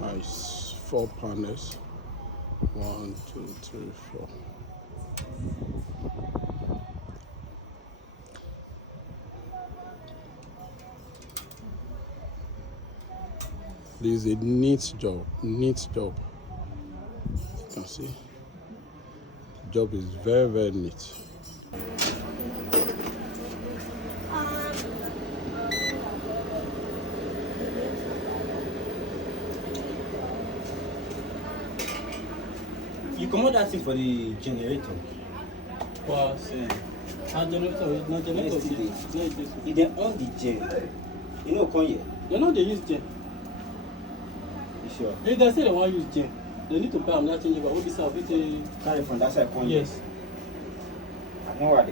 Nice. 4 panels. 1, 2, 3, 4. This is a neat job. Neat job. You can see. The job is very, very neat. You come out that thing for the generator. Was generator, no generator. If they on the gen, you know, come here. You know they use gen. You sure? If they say they want to use gen, they need to buy another change. But what is our Carry from that side, come here. Yes. No worry.